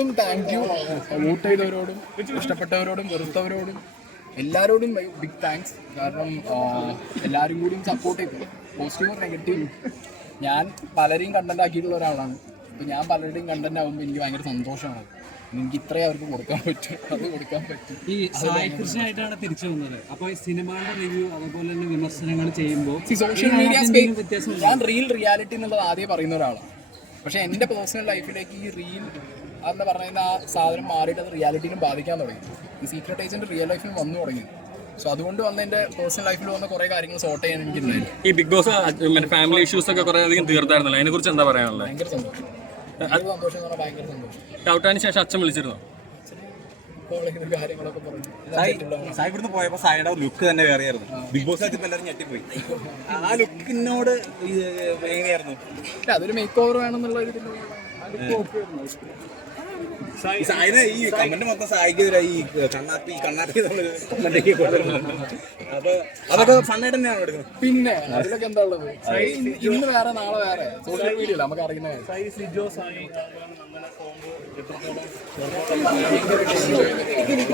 Thank you. Vote ചെയ്തവരോടും ഇഷ്ടപ്പെട്ടവരോടും വെറുത്തവരോടും എല്ലാവരോടും big thanks. കാരണം എല്ലാവരും കൂടിയും സപ്പോർട്ട് ചെയ്തു, പോസിറ്റീവും നെഗറ്റീവും. ഞാൻ പലരെയും കണ്ടന്റ് ആക്കിയിട്ടുള്ള ഒരാളാണ്. അപ്പോൾ ഞാൻ പലരുടെയും കണ്ടന്റ് ആകുമ്പോൾ എനിക്ക് ഭയങ്കര സന്തോഷമാണ്. എനിക്ക് ഇത്രയും അവർക്ക് കൊടുക്കാൻ പറ്റും, അത് കൊടുക്കാൻ പറ്റും. ഈ സായി കൃഷ്ണനായിട്ടാണ് തിരിച്ചു വന്നത്. അപ്പോൾ സിനിമയുടെ റിവ്യൂ അതുപോലെ തന്നെ വിമർശനങ്ങൾ ചെയ്യുമ്പോൾ സോഷ്യൽ മീഡിയ ഞാൻ റിയാലിറ്റി എന്നുള്ളത് ആദ്യം പറയുന്ന ഒരാളാണ്. പക്ഷേ എൻ്റെ പേഴ്സണൽ ലൈഫിലേക്ക് ഈ അതെന്ന് പറയുന്ന ആ സാധനം മാറിയിട്ട് അത് റിയാലിറ്റിനും ബാധിക്കാൻ തുടങ്ങി. ഈ സീക്രട്ട് ഏജന്റ് റിയൽ ലൈഫിൽ വന്നു തുടങ്ങി. സോ അതുകൊണ്ട് വന്ന് എൻ്റെ പേഴ്സണൽ ലൈഫിൽ വന്ന കുറേ കാര്യങ്ങൾ സോർട്ട് ചെയ്യാൻ എനിക്കുണ്ടായിരുന്നു. ഈ ബിഗ് ബോസ് ഫാമിലി ഇഷ്യൂസ് ഒക്കെ കുറേ അധികം തീർത്തായിരുന്നല്ലോ, അതിനെ കുറിച്ച് എന്താ പറയാനുള്ളത്? ഭയങ്കര സന്തോഷം എന്ന് പറഞ്ഞാൽ ഭയങ്കര സന്തോഷം. ഔട്ടാന് ശേഷം അച്ഛൻ വിളിച്ചിരുന്നോ? കാര്യങ്ങളൊക്കെ പറഞ്ഞു. സായി ഇവിടുന്ന് പോയപ്പോൾ സായിയുടെ ലുക്ക് തന്നെ വേറെയായിരുന്നു. ബിഗ് ബോസ് ആക്കി എല്ലാവരും ഞെട്ടിപ്പോയി. ആ ലുക്കിനോട് എങ്ങനെയായിരുന്നു? അതൊരു മേക്ക് ഓവർ വേണമെന്നുള്ള ഒരു സായിനെ ഈ കമന്റ് മൊത്തം സായിക്കെതിരെ ഈ കണ്ണാപ്പി അപ്പൊ അതൊക്കെ ഫണ്ണായിട്ട് തന്നെയാണ് എടുക്കുന്നത്. പിന്നെ അതിലൊക്കെ എന്താ ഉള്ളത്? ഇന്ന് വേറെ നാളെ വേറെ സോഷ്യൽ മീഡിയ നമുക്ക് അറിയുന്ന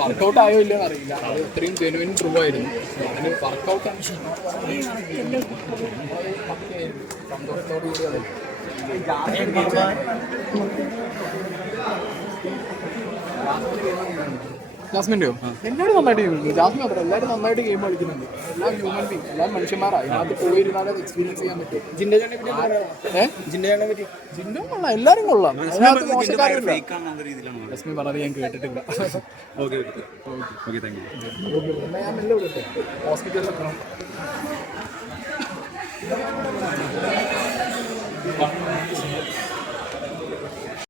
വർക്കൗട്ട് ആയോ ഇല്ലെന്ന് അറിയില്ല. അത് ഇത്രയും ജെനുവിൻ ട്രൂ ആയിരുന്നു. അതിന് വർക്കൗട്ട് സന്തോഷത്തോടു കൂടി അത് ജാസ്മിൻ്റെയോ എല്ലാവരും നന്നായിട്ട് ചെയ്യുന്നുണ്ട്. ജാസ്മിൻ മാത്രം എല്ലാവരും നന്നായിട്ട് ഗെയിം കളിക്കുന്നുണ്ട്. എല്ലാം ഹ്യൂമൻ ബീങ്, എല്ലാം മനുഷ്യന്മാരാണ്. അതിനകത്ത് പോയിരുന്നാലേ അത് എക്സ്പീരിയൻസ് ചെയ്യാൻ പറ്റും. ജിൻഡോ കൊള്ളാം, എല്ലാവരും കൊള്ളാം. അതിനകത്ത് മോശക്കാരില്ല. ജാസ്മിൻ പറഞ്ഞത് ഞാൻ കേട്ടിട്ടില്ല. ഞാൻ മെല്ലെ വിടട്ടെ, ഹോസ്പിറ്റലിൽ എത്തണം.